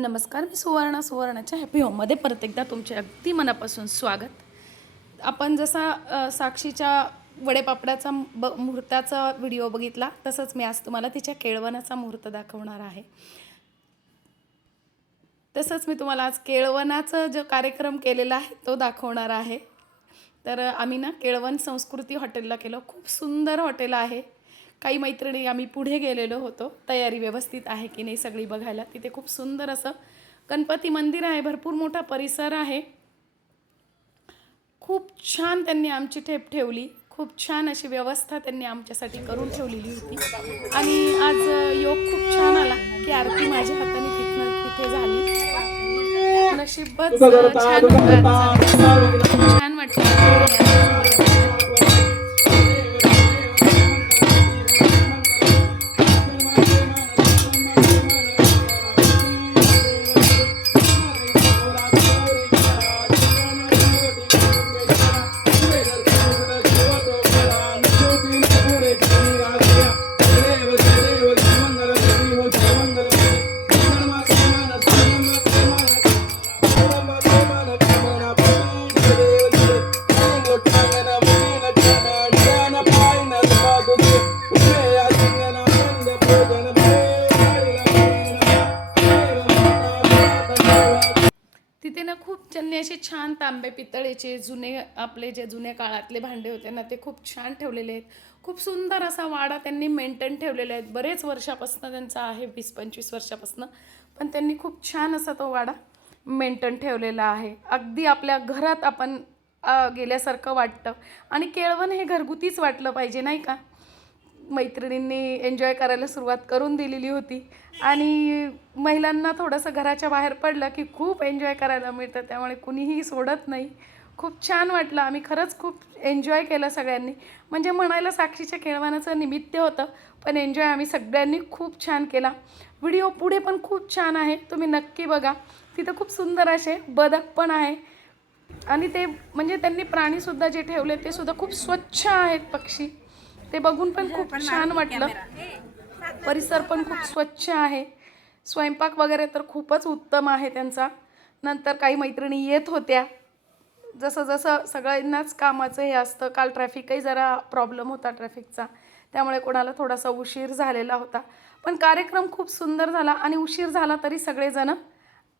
नमस्कार, मी सुवर्णाच्या हॅपी होममध्ये परत एकदा तुमचे अगदी मनापासून स्वागत. आपण जसा साक्षीच्या वडेपापडाचा मुहूर्ताचा व्हिडिओ बघितला, तसंच मी आज तुम्हाला तिच्या केळवणाचा मुहूर्त दाखवणार आहे. तसंच मी तुम्हाला आज केळवणाचा जो कार्यक्रम केलेला आहे तो दाखवणार आहे. तर आम्ही ना केळवण संस्कृती हॉटेलला केलं. खूप सुंदर हॉटेल आहे. काही मैत्रिणी आम्ही पुढे गेलेलो होतो. तयारी व्यवस्थित आहे की नाही सगळी बघायला. तिथे खूप सुंदर असं गणपती मंदिर आहे, भरपूर मोठा परिसर आहे. खूप छान त्यांनी आमची ठेप ठेवली. खूप छान अशी व्यवस्था त्यांनी आमच्यासाठी करून ठेवलेली होती. आणि आज योग खूप छान आला की आरती माझ्या हाताने तिथे झाली. नशीबच छान वाटलं. तिथे ना खूप त्यांनी असे छान तांबे पितळेचे जुने आपले जे जुन्या काळातले भांडे होते ना ते खूप छान ठेवलेले आहेत. खूप सुंदर असा वाडा त्यांनी मेंटेन ठेवलेला आहे. बरेच वर्षापासून त्यांचा आहे, 20-25 वर्षापासून, पण त्यांनी खूप छान असा तो वाडा मेंटेन ठेवलेला आहे. अगदी आपल्या घरात आपण गेल्यासारखं वाटतं. आणि केळवण हे घरगुतीच वाटलं पाहिजे, नाही का? मैत्रिणींनी एन्जॉय करायला सुरुवात करून दिलेली होती. आणि महिलांना थोडंसं घराच्या बाहेर पडलं की खूप एन्जॉय करायला मिळतं, त्यामुळे कुणीही सोडत नाही. खूप छान वाटलं. आम्ही खरंच खूप एन्जॉय केलं सगळ्यांनी. म्हणजे म्हणायला साक्षीच्या केळवणाचं निमित्त होतं, पण एन्जॉय आम्ही सगळ्यांनी खूप छान केला. व्हिडिओ पुढे पण खूप छान आहे, तुम्ही नक्की बघा. तिथं खूप सुंदर असे बदक पण आहे. आणि ते म्हणजे त्यांनी प्राणीसुद्धा जे ठेवले ते सुद्धा खूप स्वच्छ आहेत पक्षी. ते बघून पण खूप छान वाटलं. परिसर पण खूप स्वच्छ आहे. स्वयंपाक वगैरे तर खूपच उत्तम आहे त्यांचा. नंतर काही मैत्रिणी येत होत्या. जसं जसं सगळ्यांनाच कामाचं हे असतं. काल ट्रॅफिकही जरा प्रॉब्लेम होता ट्रॅफिकचा, त्यामुळे कोणाला थोडासा उशीर झालेला होता. पण कार्यक्रम खूप सुंदर झाला आणि उशीर झाला तरी सगळेजण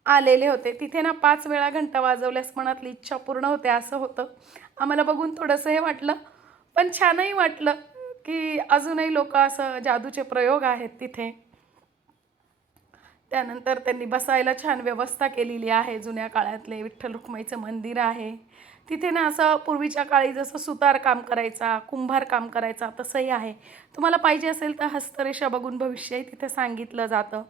आलेले होते. तिथे ना 5 वेळा घंटा वाजवल्यास मनातली इच्छा पूर्ण होते असं होतं. आम्हाला बघून थोडंसं हे वाटलं, पण छानही वाटलं की अजूनही लोक असं जादूचे प्रयोग आहेत तिथे. त्यानंतर त्यांनी बसायला छान व्यवस्था केलेली आहे. जुन्या काळातले विठ्ठल रुक्माईचं मंदिर आहे तिथे ना. असं पूर्वीच्या काळी जसं सुतार काम करायचा, कुंभार काम करायचा, तसंही आहे. तुम्हाला पाहिजे असेल तर हस्तरेषा बघून भविष्यही तिथे सांगितलं जातं.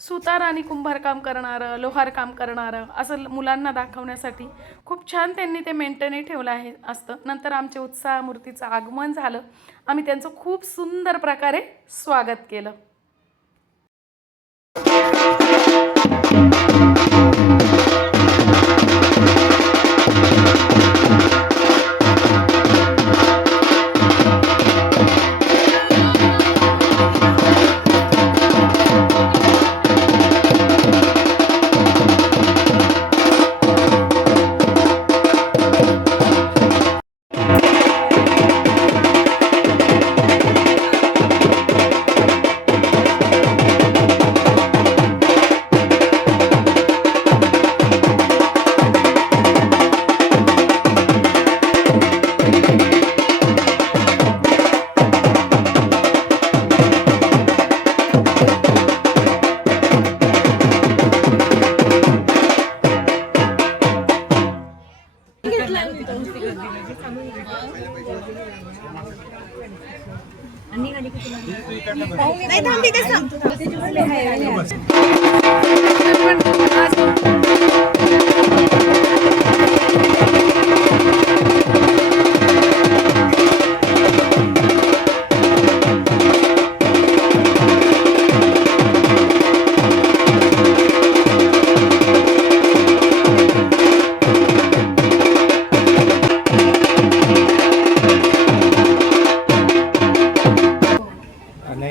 सुतार आणि कुंभार काम करणारं, लोहार काम करणारं असं मुलांना दाखवण्यासाठी खूप छान त्यांनी ते मेंटेनही ठेवलं आहे असतं. नंतर आमचे उत्साह मूर्तीचं आगमन झालं. आम्ही त्यांचं खूप सुंदर प्रकारे स्वागत केलं. नाही थांब तिथेच थांब.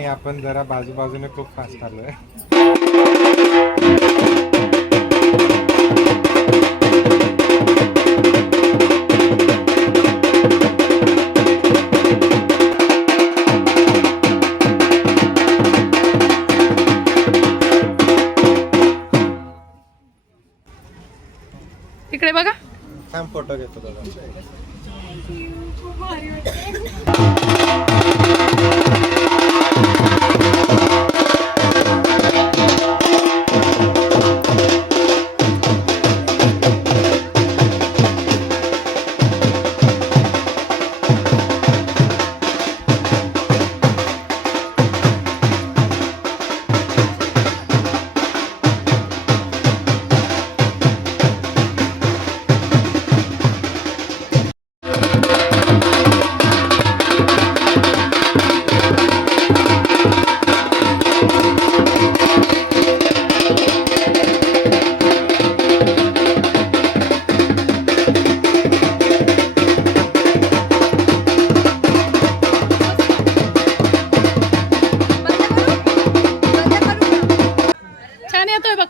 आपण जरा बाजूबाजूने खूप फास्ट चाललोय. इकडे बघा. फोटो घेतो दादा. छान येतोय बघ.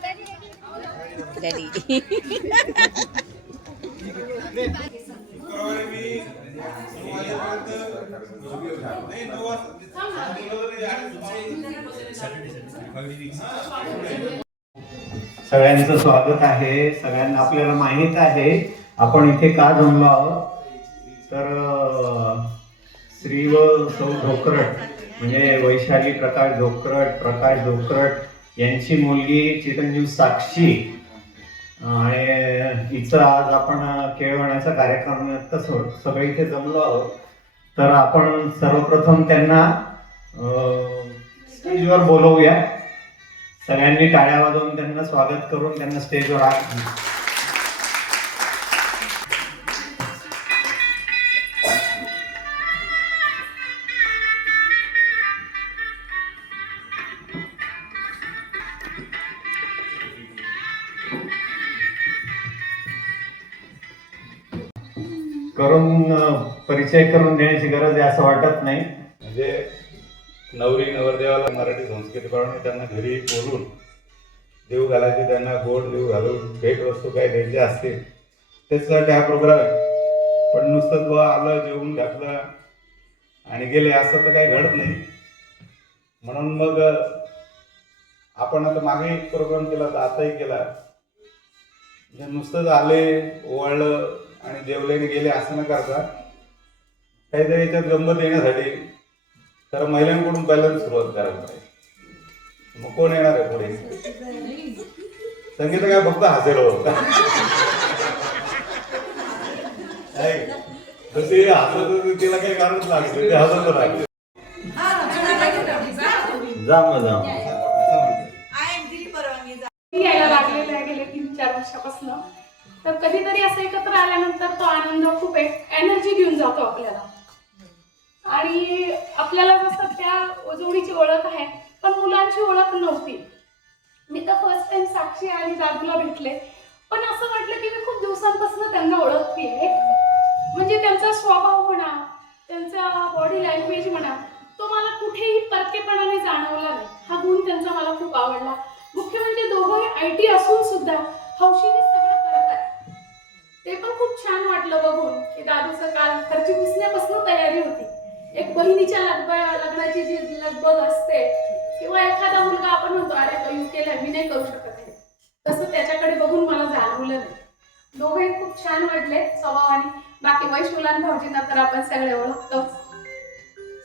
सगळ्यांचं स्वागत आहे. सगळ्यांना आपल्याला माहित आहे आपण इथे का जमलो आहोत. तर श्री व सौ धोकरट म्हणजे वैशाली प्रकाश धोकरट यांची मुलगी चिरंजीव साक्षी आणि हिचं आज आपण केळवण्याचा कार्यक्रम सगळे इथे जमलो आहोत. तर आपण सर्वप्रथम त्यांना स्टेजवर बोलवूया. सगळ्यांनी टाळ्या वाजवून त्यांना स्वागत करून त्यांना स्टेजवर परिचय करून देण्याची गरज आहे असं वाटत नाही. म्हणजे नवरी नवरदेवाला मराठी संस्कृतीप्रमाणे त्यांना घरी बोलून देव घालायचे, त्यांना गोड देव घालून भेट वस्तू काय द्यायचे असतील त्याच्यासाठी हा प्रोग्राम आहे. पण नुसतं बुवा आलं, जेवून घातलं आणि गेले असं तर काही घडत नाही. म्हणून मग आपण आता मागे एक प्रोग्राम केला तर आताही केला. म्हणजे नुसतंच आले, ओवाळलं आणि जेवल्याने गेले असं न करता काहीतरी याच्यात गंमत येण्यासाठी तर महिलांकडून पहिल्यांदा सुरुवात करायला पाहिजे. मग कोण येणार आहे पुढे? संगीत काय फक्त हसेल होत तसे हसत तिला काही कारणच लागले ते हसत लागले. यायला लागलेलं आहे गेले 3-4 वर्षापासून. तर कधीतरी असं एकत्र आल्यानंतर तो आनंद खूप एक एनर्जी घेऊन जातो आपल्याला. आणि आपल्याला जसं त्या जोडीची ओळख आहे पण मुलांची ओळख नव्हती. मी तर फर्स्ट टाइम साक्षी आणि दादूला भेटले पण असं वाटलं की मी खूप दिवसांपासून त्यांना ओळखते. म्हणजे त्यांचा स्वभाव म्हणा, त्यांचा बॉडी लँग्वेज म्हणा, तो मला कुठेही परकेपणाने जाणवला नाही. हा गुण त्यांचा मला खूप आवडला. मुख्य म्हणजे दोघंही IT असून सुद्धा हौशीने सगळं करतात. ते पण खूप छान वाटलं बघून की दादूचं काल खर्ची पुसण्यापासून तयारी होती. एक बहिणीच्या लग्नाची जी लगबग असते किंवा एखादा मुलगा आपण म्हणतो अरे तो केलं मी नाही करू शकत आहे, तसं त्याच्याकडे बघून मला जाणवलं नाही. दोघे खूप छान वाटले स्वभावाने. बाकी वैशुलान भाऊजींना तर आपण सगळे ओळखतोच.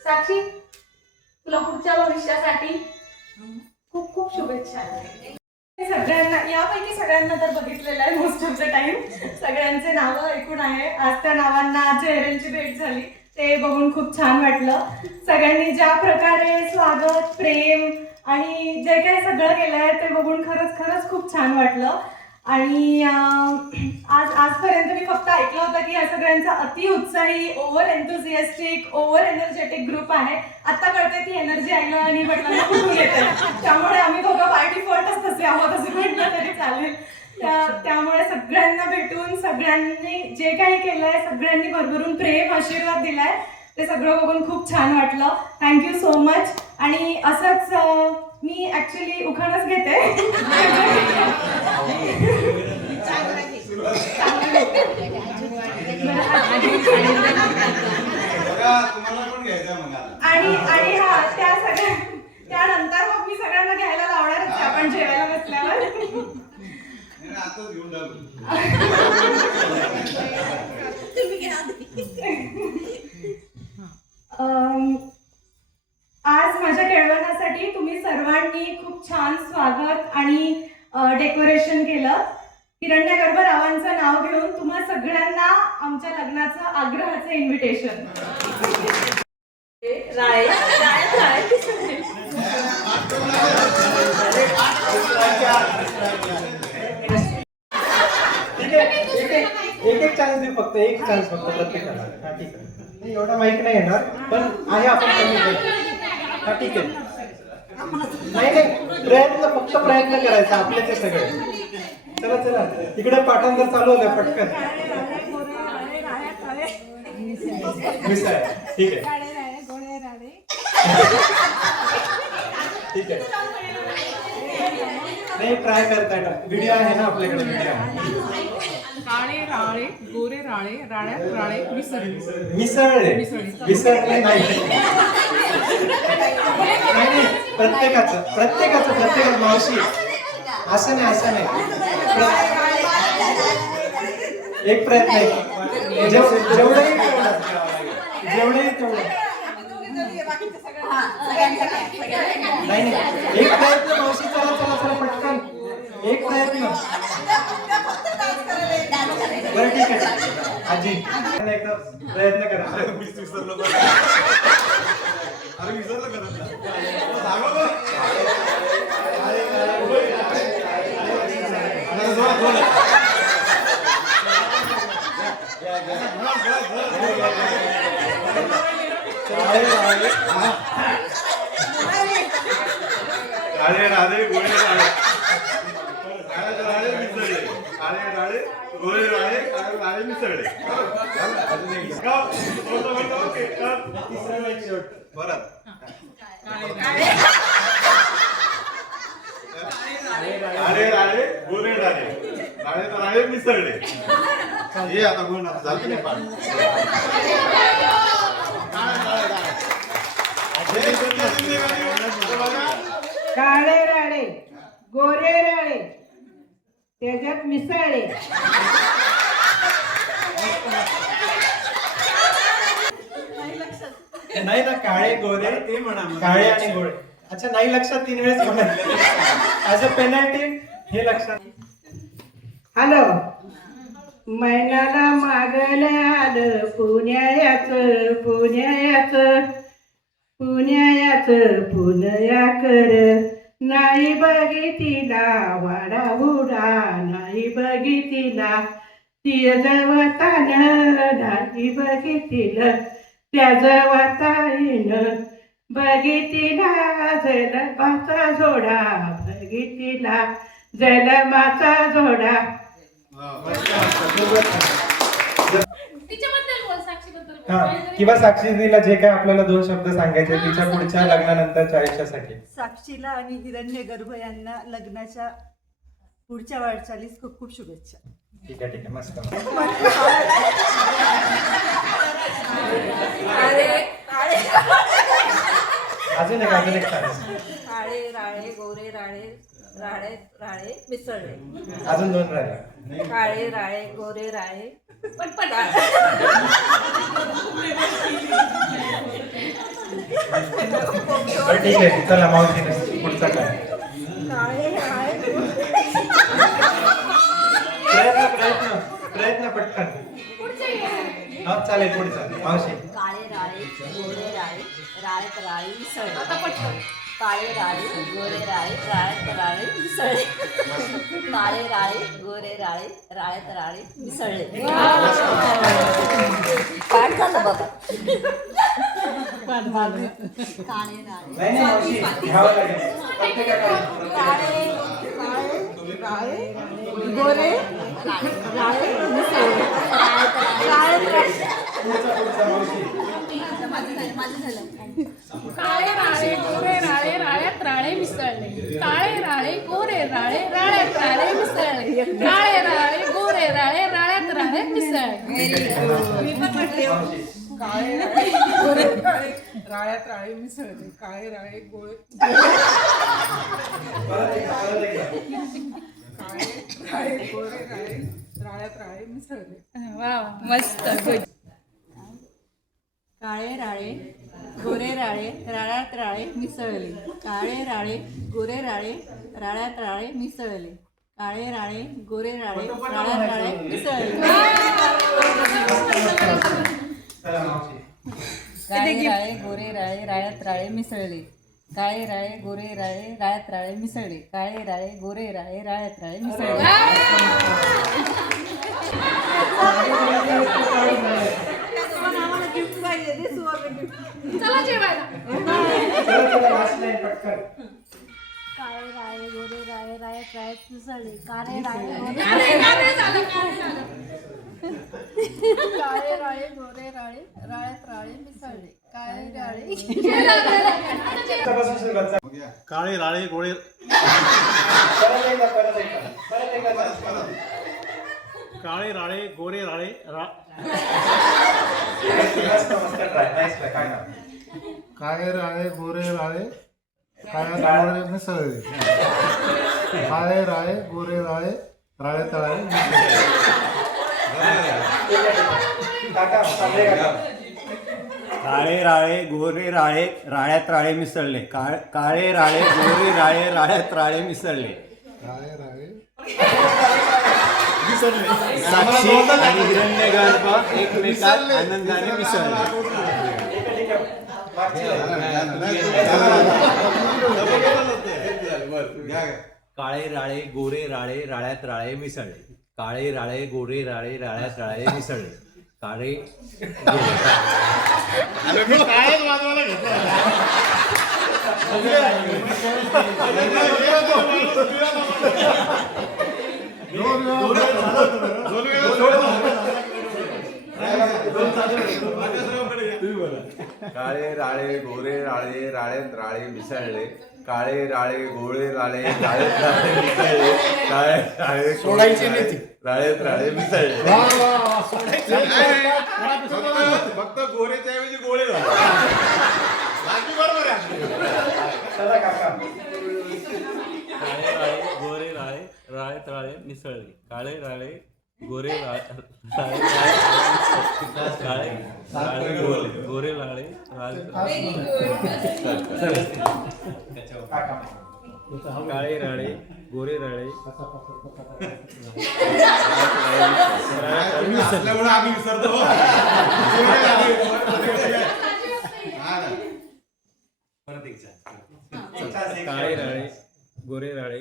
साक्षी तुला पुढच्या भविष्यासाठी खूप खूप शुभेच्छा. सगळ्यांना यापैकी सगळ्यांना तर बघितलेलं आहे मोस्ट ऑफ द टाइम. सगळ्यांचे नावं ऐकून आहे. आज त्या नावांना चेहऱ्यांची भेट झाली ते बघून खूप छान वाटलं. सगळ्यांनी ज्या प्रकारे स्वागत, प्रेम आणि जे काही सगळं केलंय ते बघून खरंच खूप छान वाटलं. आणि आजपर्यंत मी फक्त ऐकलं होतं की या सगळ्यांचा अति उत्साही, ओव्हर एन्थुसियास्टिक, ओव्हर एनर्जेटिक ग्रुप आहे. आता कळते ती एनर्जी आईला आणि वडिलांना कुठून येते. त्यामुळे आम्ही दोघं बाय डिफॉल्टच तसे आहोत असं म्हटलं तरी चालेल. त्यामुळे सगळ्यांना भेटून सगळ्यांनी जे काही केलंय, सगळ्यांनी भरभरून प्रेम, आशीर्वाद दिलाय ते सगळं बघून खूप छान वाटलं. Thank you so much. आणि असंच मी ऍक्च्युली उखाणच घेते. आणि हा त्या सगळ्या त्यानंतर मग मी सगळ्यांना घ्यायला लावणारच आपण जेवायला बसल्यावर. आज माझ्या केळवणासाठी तुम्ही सर्वांनी खूप छान स्वागत आणि डेकोरेशन केलं. हिरण्यगर्भ रावांचं नाव घेऊन तुम्हा सगळ्यांना आमच्या लग्नाचं आग्रहाचं इन्व्हिटेशन. राळे एक चान्स दे, फक्त एक चान्स फक्त प्रत्येकाला. हा ठीक आहे, नाही एवढा माहिती नाही येणार, पण आहे आपण कमी करू. हा ठीक आहे, नाही नाही फक्त प्रयत्न करायचा आपले ते सगळे. चला चला, इकडे पाठांतर चालू होतं पटकन. मिसळ, ठीक आहे ठीक आहे. नाही ट्राय करता येतात, व्हिडिओ आहे ना आपल्याकडे, व्हिडिओ आहे. काळे राळे गोरे राळे राळ्यात राळे मिसळले. मिसळले विसरले नाही. नाही प्रत्येकाचं मावशी असं नाही. एक प्रयत्न आहे, जेवढंही तेवढं. नाही एक प्रयत्न मावशी, चला पटकन एक प्रयत्न. बरं ठीक आहे आजी, एकदा प्रयत्न करा. राळे राळे गोळे राळे, राळे राळे मिसळले, राळे राळे गोळे राळे, राळे राळे मिसळले. परत राळे राळे गोळे राळे, राळे राळे मिसळले. हे आता गुण आता झालं नाही पाठ. काळे राळे गोरे राळे त्याच्यात मिसळले. नाही ना, काळे गोरे ते म्हणा, काळे आणि गोळे. अच्छा, नाही लक्षात 3 वेळेस म्हणाले. ऍज अ पेनल्टी हे लक्षात. हॅलो, मैनाला मागल आलं पुण्यायाच कर. नाही बघितला वाडा उडा, नाही बघितला ती जवतान, नाही बघितलं त्या जवताईन. बघितला जलमाचा जोडा, बघितला जलमाचा जोडा. हा, किंवा साक्षीला जे काय आपल्याला 2 शब्द सांगायचे तिच्या पुढच्या लग्नानंतरच्या आयुष्यासाठी. साक्षीला आणि हिरण्यगर्भ यांना लग्नाच्या पुढच्या वाटचालीस खूप खूप शुभेच्छा. ठीक आहे मस्त. अजून एक चान्स. काळे राळे गोरे राळे राळे राळे मिसळले. अजून 2 राहिले. काळे राळे गोरे राळे ठीक आहे, चला मावशी पुढचा काय. काळे राळे प्रयत्न पटकन. हा चालेल, पुढचा मावशी. काळे राळे गोरे राळे राळ्यात राळे मिसळले. काळे राळे गोरे राळे राळ्यात राळे मिसळले. काळे राळे गोरे राळे राळ्यात राळे मिसळले. पाठ झालं बघा. काळे राळे नाही मावशी घ्यावं लागेल. काळे राळे गोरे राळे मिसळले. पुढचा मावशी. काळे राळे गोरे राळे राळ्यात राळे मिसळले. काळे राळे गोरे राळे राळ्यात राळे मिसळले. काळे राळे गोरे राळे राळ्यात राळे मिसळले. काळे राळे गोरे राळे राळ्यात राळे मिसळले. काळे राळे गोळे काळे राळे राळे राळ्यात राळे मिसळले. वा मस्त गुड. काळे राळे गोरे राळे राळ्यात राळे मिसळले. काळे राळे गोरे राळे राळ्यात राळे मिसळले. काळे राळे गोरे राळे राळ्यात राळे मिसळले. काळे राळे गोरे राळे राळ्यात राळे मिसळले. काळे राळे गोरे राळे राळ्यात राळे मिसळले. काळे राळे गोरे राळे राळ्यात राळे मिसळले. चला जेवायला. काळे राळे गोरे राळे राळ्यात राळ्यात मिसळले. काळे राळे काळे राळे गोरे राळे राळ्यात राळे मिसळले. काळे राळे काळे राळे गोळे काळे राळे गोरे राळे काळे राळे गोरे राळे काळ्या गोरे मिसळले. काळे राळे गोरे राळे राळे तळाळे काळे राळे गोरे राळे राळ्यात राळे मिसळले. काळे राळे गोरे राळे राळ्यात राळे मिसळले. काळे राळे साक्षी आणि हिरण्य गर्भ एकमेकात आनंदाने मिसळले. काळे राळे गोरे राळे राळ्यात राळे मिसळले. काळे राळे गोरे राळे राळ्यात राळे मिसळले. काळे काळे राळे गोरे राळे राळ्यात राळे मिसळले. काळे राळे गोळे राळे राळ्यात राळे मिसळले. काळे राळे सोडायचे राळ्यात राळे मिसळले. फक्त गोरेच्या ऐवजी गोळे झाले. बरोबर आहे. काळे राळे गोरे राळे राळ्यात राळे मिसळले. काळे राळे गोरे राळे गोरे राळे काळे राळे गोरे राळे आम्ही विसरतो. काळे राळे गोरे राळे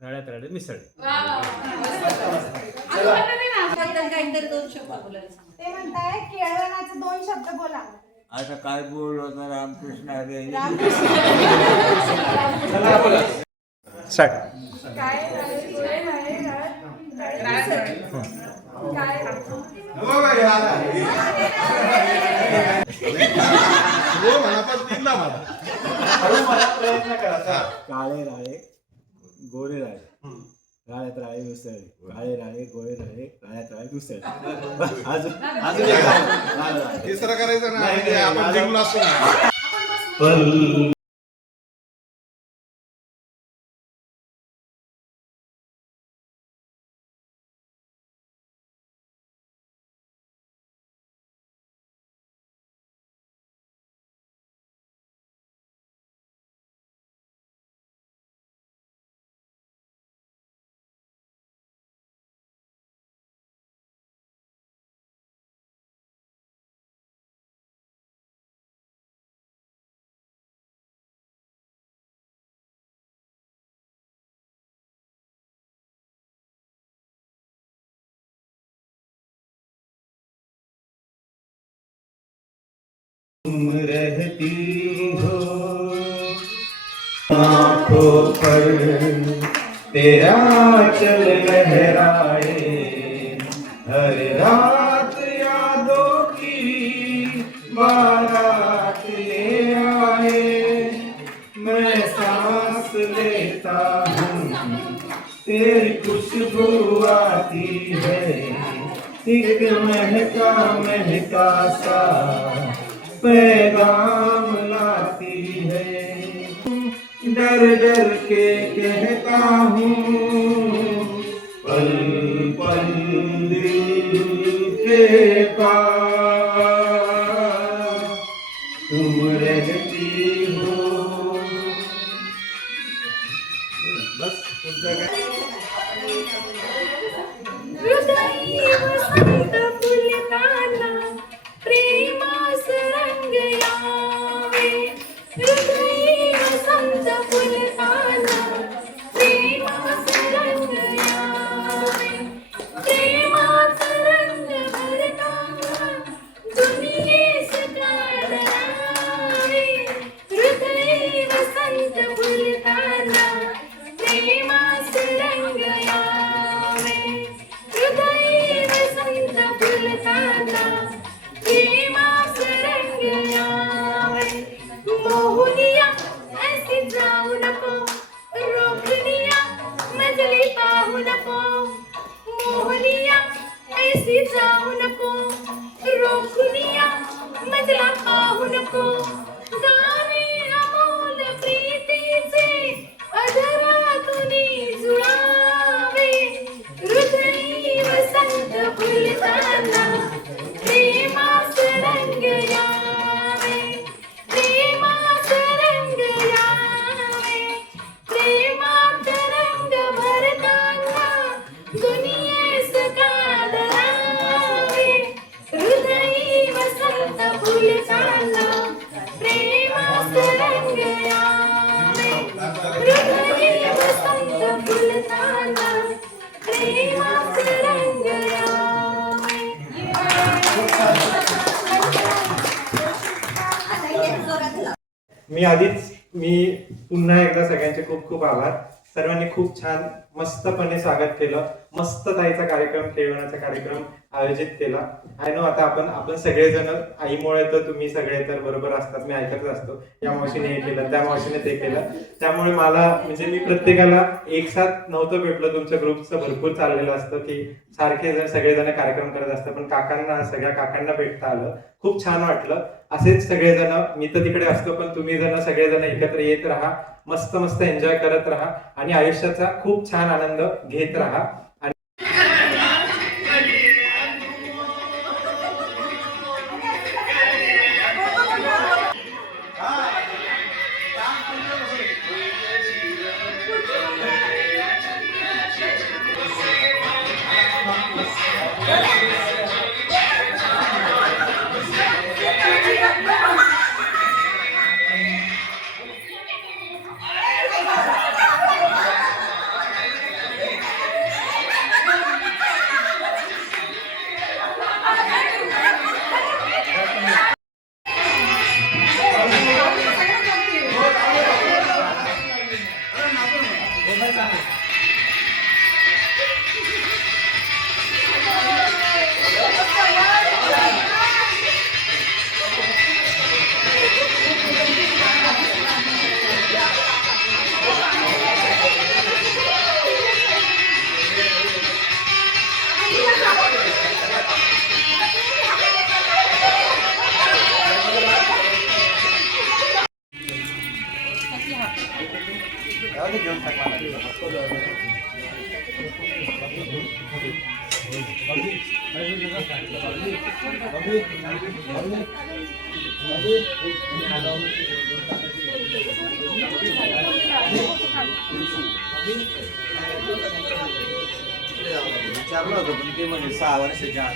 राळ्यात राळे मिसळले. ते म्हणताय केळवणाचे 2 शब्द बोला. आता काय बोलवणार रामकृष्ण हरी. काय राळे गोरे राळे राळ्यात राळे काळे राळे गोरे राळे राळ्यात राळे मिसळले. काळे राळे गोरे राळे राळ्यात राळे मिसळले. अजून तिसरं करायचं ना आपण जिंकलो असतो ना. तुम रहती हो आँखों पर तेरा चल लहराए. हर रात यादों की बारात ले आए. मैं सांस लेता हूँ तेरी खुशबू आती है. एक महका महका सा पैगाम लाती है. डर डर के कहता हूँ पल हृदयी वसंत फुलताना प्रेमास रंग यावे. हृदयी वसंत फुलताना प्रेमास रंग यावे. प्रेमाच रंग भरताना दुनियेस काढावे. हृदयी वसंत फुलताना प्रेमास रंग यावे. हृदयी वसंत फुलताना प्रेमास रंग यावे. मोहनिया ऐसी जाऊ नको, रोखनिया मजली पाहू नको. मोहनिया ऐसी जाऊ नको, रोखनिया मजला पाहू नको. गाणे अमोल प्रीतीचे अधरातुनी जुळावे. हृदयी वसंत फुलताना प्रेमास रंग यावे. प्रेमास रंग यावे. प्रेमात रंग भरताना दुनियेस काढावे. हृदयी वसंत फुलताना प्रेमास रंग यावे. हृदयी वसंत फुलताना प्रेमास रंग यावे. मी पुन्हा एकदा सगळ्यांचे खूप खूप आभार. सर्वांनी खूप छान मस्तपणे स्वागत केलं. मस्त ताईचा कार्यक्रम, खेळवण्याचा कार्यक्रम आयोजित केला. आय नो आता आपण सगळेजण आईमुळे तर तुम्ही सगळे तर बरोबर असतात, मी ऐकतच असतो. या मावशीने हे केलं, त्या मावशीने ते केलं. त्यामुळे मला म्हणजे मी प्रत्येकाला एक साथ नव्हतं भेटलं. तुमच्या ग्रुपचं भरपूर चाललेलं असतं की सारखे जण सगळेजण कार्यक्रम करत असतात, पण सगळ्या काकांना भेटता आलं. खूप छान वाटलं. असेच सगळेजण, मी तर तिकडे असतो पण तुम्ही जण सगळेजण एकत्र येत राहा, मस्त मस्त एन्जॉय करत राहा आणि आयुष्याचा खूप छान आनंद घेत राहा. विचारलं होतं पण ते म्हणजे 6 वर्षाच्या आत.